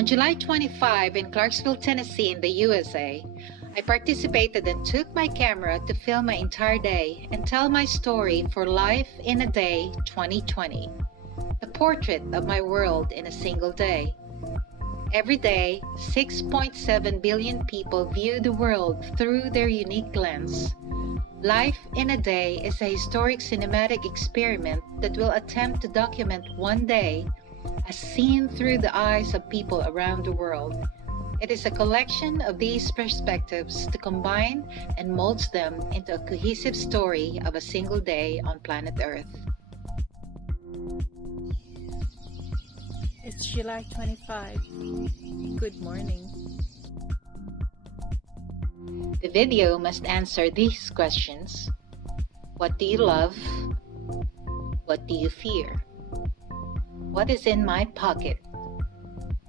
On July 25 in Clarksville, Tennessee in the USA, I participated and took my camera to film my entire day and tell my story for Life in a Day 2020, the portrait of my world in a single day. Every day, 6.7 billion people view the world through their unique lens. Life in a Day is a historic cinematic experiment that will attempt to document one day as seen through the eyes of people around the world. It is a collection of these perspectives to combine and molds them into a cohesive story of a single day on planet Earth. It's July 25. Good morning. The video must answer these questions. What do you love? What do you fear? What is in my pocket?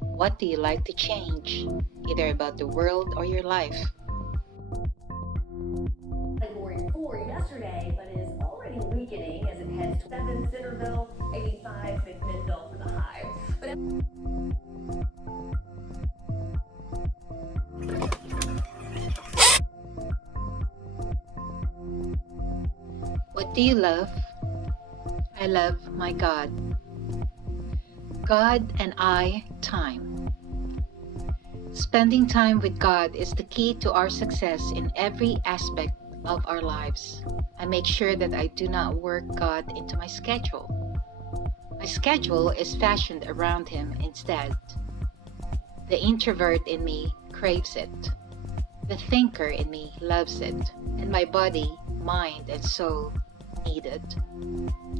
What do you like to change, either about the world or your life? Category 4 yesterday, but is already weakening as it heads to 7 Centerville, 85 McMinnville for the high. What do you love? I love my God. God and I, time. Spending time with God is the key to our success in every aspect of our lives. I make sure that I do not work God into my schedule. My schedule is fashioned around Him instead. The introvert in me craves it. The thinker in me loves it. And my body, mind, and soul need it.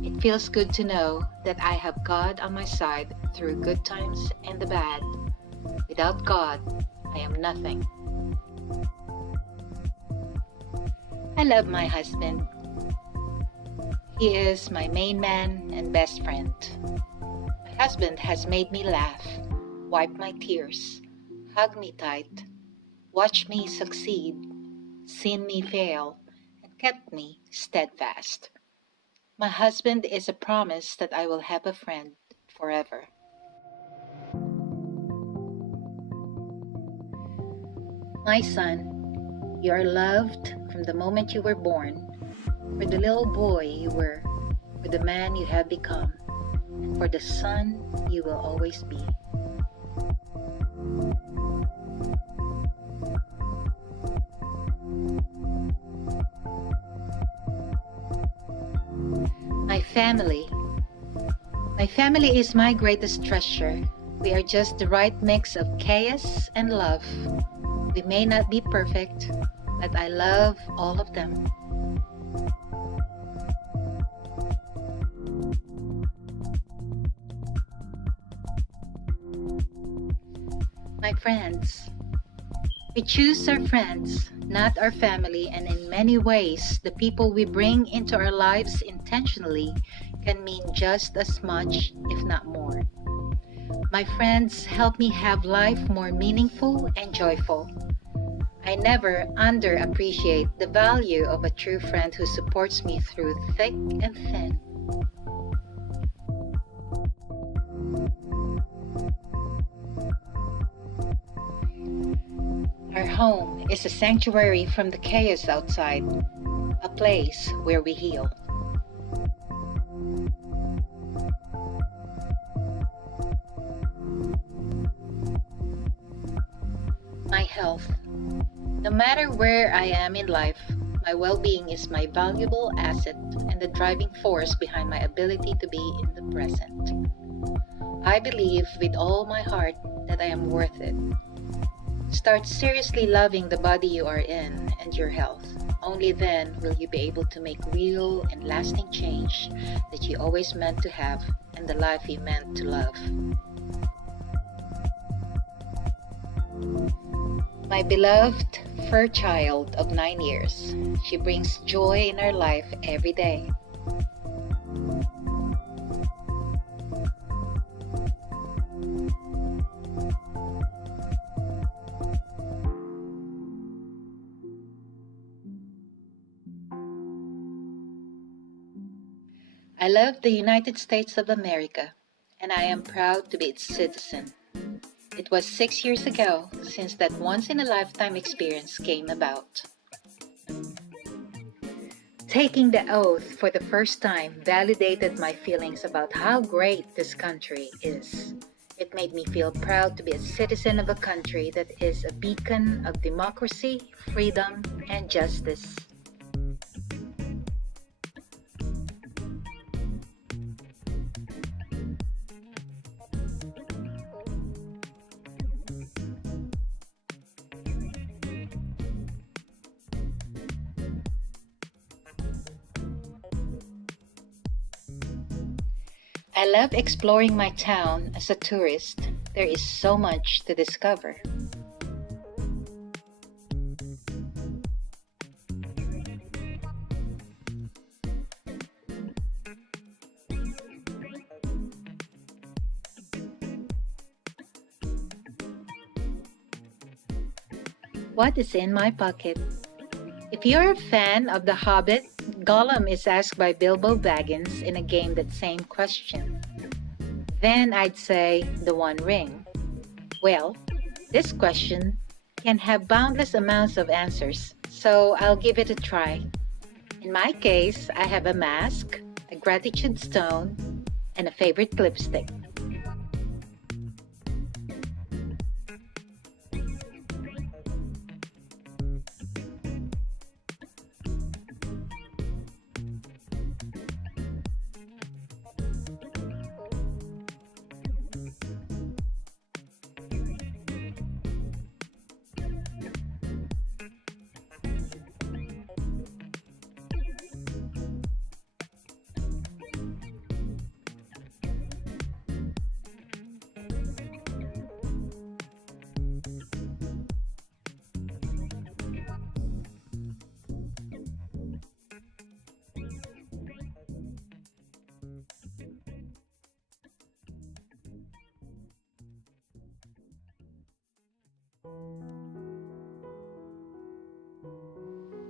It feels good to know that I have God on my side through good times and the bad. Without God, I am nothing. I love my husband. He is my main man and best friend. My husband has made me laugh, wipe my tears, hug me tight, watch me succeed, seen me fail, and kept me steadfast. My husband is a promise that I will have a friend forever. My son, you are loved from the moment you were born, for the little boy you were, for the man you have become, and for the son you will always be. My family. My family is my greatest treasure. We are just the right mix of chaos and love. We may not be perfect, but I love all of them. My friends. We choose our friends, not our family, and in many ways, the people we bring into our lives intentionally can mean just as much, if not more. My friends help me have life more meaningful and joyful. I never underappreciate the value of a true friend who supports me through thick and thin. Our home is a sanctuary from the chaos outside, a place where we heal. My health. No matter where I am in life, my well-being is my valuable asset and the driving force behind my ability to be in the present. I believe with all my heart that I am worth it. Start seriously loving the body you are in and your health. Only then will you be able to make real and lasting change that you always meant to have and the life you meant to love. My beloved fur child of 9 years. She brings joy in our life every day. I love the United States of America, and I am proud to be its citizen. It was 6 years ago since that once-in-a-lifetime experience came about. Taking the oath for the first time validated my feelings about how great this country is. It made me feel proud to be a citizen of a country that is a beacon of democracy, freedom, and justice. I love exploring my town as a tourist. There is so much to discover. What is in my pocket? If you're a fan of The Hobbit, Gollum is asked by Bilbo Baggins in a game that same question. Then I'd say the One Ring. Well, this question can have boundless amounts of answers, so I'll give it a try. In my case, I have a mask, a gratitude stone, and a favorite lipstick.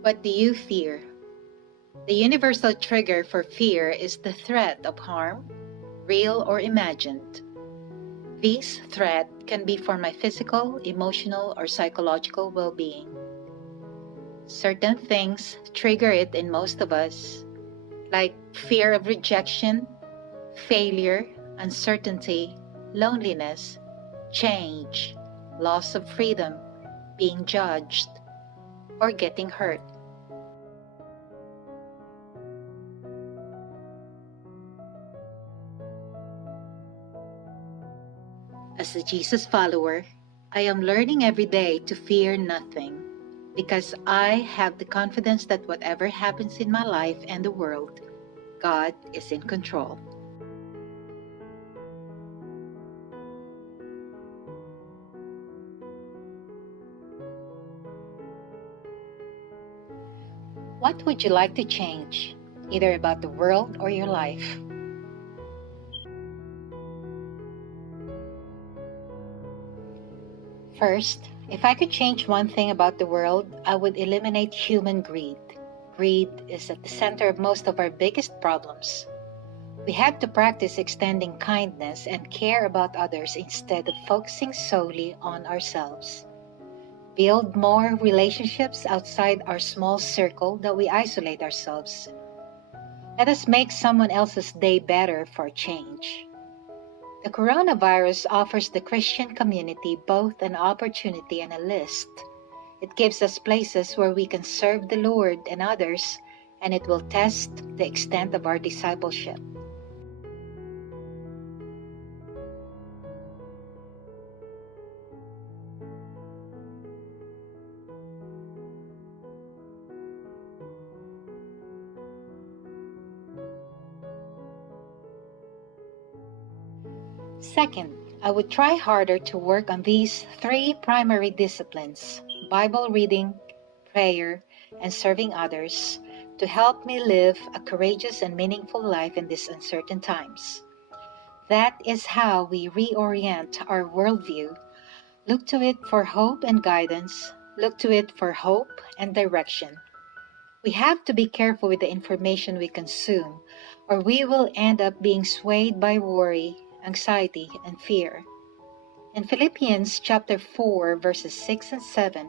What do you fear? The universal trigger for fear is the threat of harm, real or imagined. This threat can be for my physical, emotional, or psychological well-being. Certain things trigger it in most of us, like fear of rejection, failure, uncertainty, loneliness, change, loss of freedom, being judged, or getting hurt. As a Jesus follower, I am learning every day to fear nothing because I have the confidence that whatever happens in my life and the world, God is in control. What would you like to change, either about the world or your life? First, if I could change one thing about the world, I would eliminate human greed. Greed is at the center of most of our biggest problems. We have to practice extending kindness and care about others instead of focusing solely on ourselves. Build more relationships outside our small circle that we isolate ourselves. Let us make someone else's day better for a change. The coronavirus offers the Christian community both an opportunity and a list. It gives us places where we can serve the Lord and others, and it will test the extent of our discipleship. Second, I would try harder to work on these three primary disciplines: Bible reading, prayer, and serving others, to help me live a courageous and meaningful life in these uncertain times. That is how we reorient our worldview. Look to it for hope and guidance. Look to it for hope and direction. We have to be careful with the information we consume, or we will end up being swayed by worry, anxiety, and fear. In Philippians chapter 4, verses 6 and 7,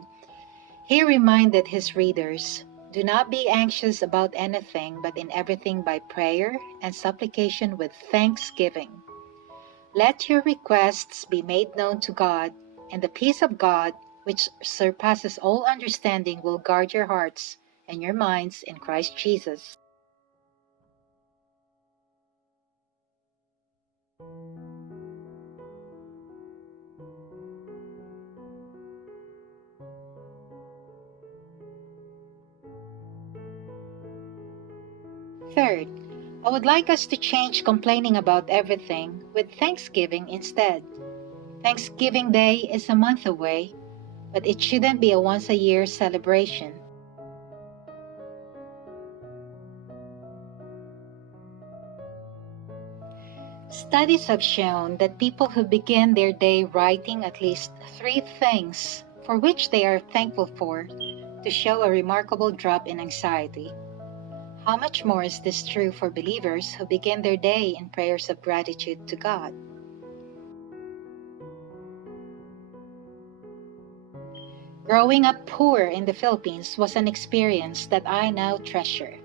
he reminded his readers, "Do not be anxious about anything, but in everything by prayer and supplication with thanksgiving. Let your requests be made known to God, and the peace of God, which surpasses all understanding, will guard your hearts and your minds in Christ Jesus." Third, I would like us to change complaining about everything with thanksgiving instead. Thanksgiving Day is a month away, but it shouldn't be a once-a-year celebration. Studies have shown that people who begin their day writing at least 3 things for which they are thankful for to show a remarkable drop in anxiety. How much more is this true for believers who begin their day in prayers of gratitude to God? Growing up poor in the Philippines was an experience that I now treasure.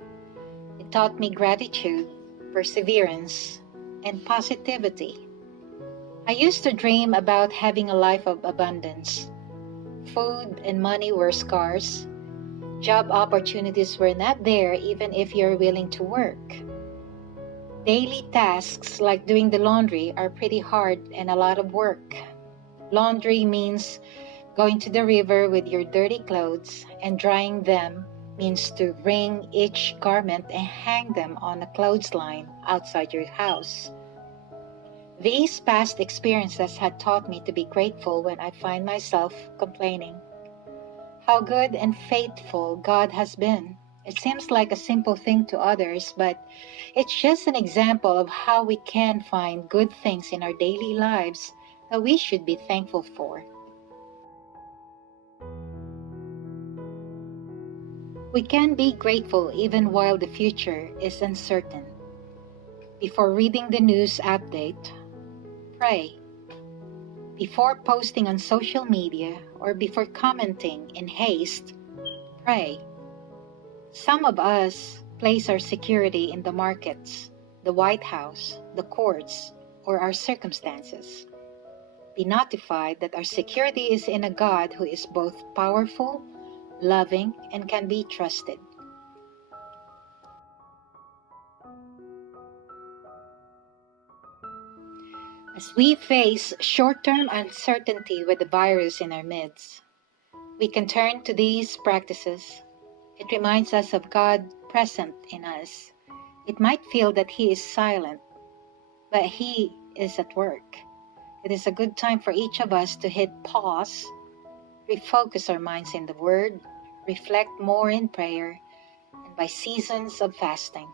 It taught me gratitude, perseverance, and positivity. I used to dream about having a life of abundance. Food and money were scarce. Job opportunities were not there even if you're willing to work. Daily tasks like doing the laundry are pretty hard and a lot of work. Laundry means going to the river with your dirty clothes, and drying them means to wring each garment and hang them on a clothesline outside your house. These past experiences had taught me to be grateful when I find myself complaining. How good and faithful God has been. It seems like a simple thing to others, but it's just an example of how we can find good things in our daily lives that we should be thankful for. We can be grateful even while the future is uncertain. Before reading the news update, pray. Before posting on social media or before commenting in haste, pray. Some of us place our security in the markets, the White House, the courts, or our circumstances. Be notified that our security is in a God who is both powerful, loving, and can be trusted. As we face short-term uncertainty with the virus in our midst, we can turn to these practices. It reminds us of God present in us. It might feel that He is silent, but He is at work. It is a good time for each of us to hit pause, refocus our minds in the Word, reflect more in prayer, and by seasons of fasting.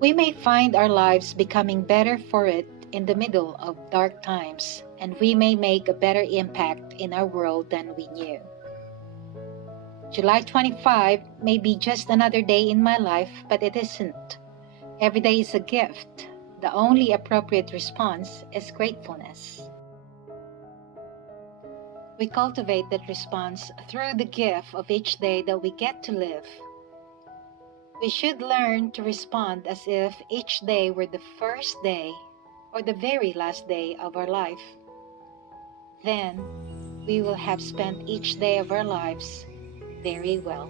We may find our lives becoming better for it in the middle of dark times, and we may make a better impact in our world than we knew. July 25 may be just another day in my life, but it isn't. Every day is a gift. The only appropriate response is gratefulness. We cultivate that response through the gift of each day that we get to live. We should learn to respond as if each day were the first day or the very last day of our life. Then we will have spent each day of our lives very well.